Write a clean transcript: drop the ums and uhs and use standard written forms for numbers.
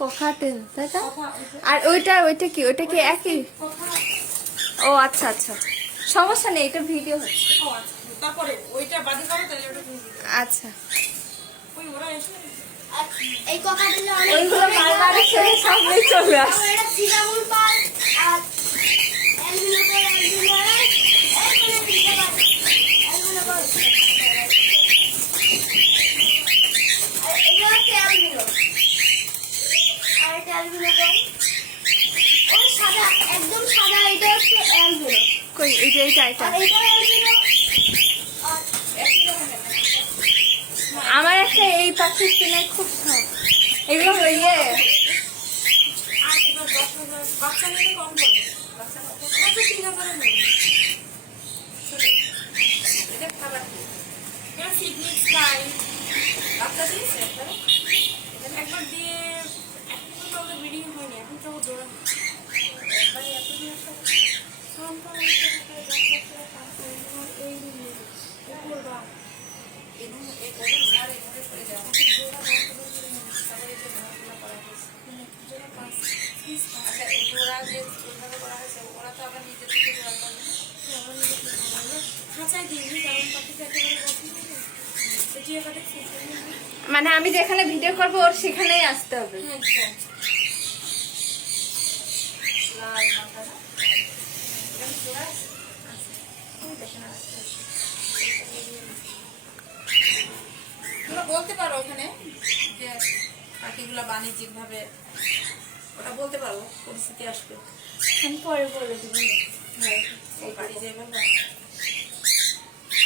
Cockatiel, তাই তো? আর ওইটা কি একই? ও আচ্ছা আচ্ছা, সমস্যা নেই, এটা ভিডিও হচ্ছে। তারপরে ওইটা বাদি করো তাহলে ওটা আচ্ছা। ওই ওরা এসে এই ককাটেল ওইগুলো বারবার এসে সামনে চলে আসে। এটা সিনামন পাল আর এলবিনো পাল এলবিনো একদম সাদা, এটা হচ্ছে এলবিনো। কই এইটা আমার একটা এই পাখির কিনে খুব শখ। এগুলো ইয়ে বাচ্চা নিলে কম পড়ে, বাচ্চা 3,000 নেই। এটা খাবার কি? এটা পিকনিক খাই, বাচ্চা দিয়েছে একবার দিয়ে, এখন তো ওদের ব্রিডিং হয়নি, এখন তো জোড়া একবারে এতদিন একটা মানে আমি যেখানে ভিডিও করবো ওর সেখানেই আসতে হবে। বলতে পারো ওখানে যে পাখিগুলা বাণিজ্যিক ভাবে, ওটা বলতে পারো, পরিস্থিতি আসবে। আমি পরে বলে দিব। হ্যাঁ, বাড়ি যাই বলবো।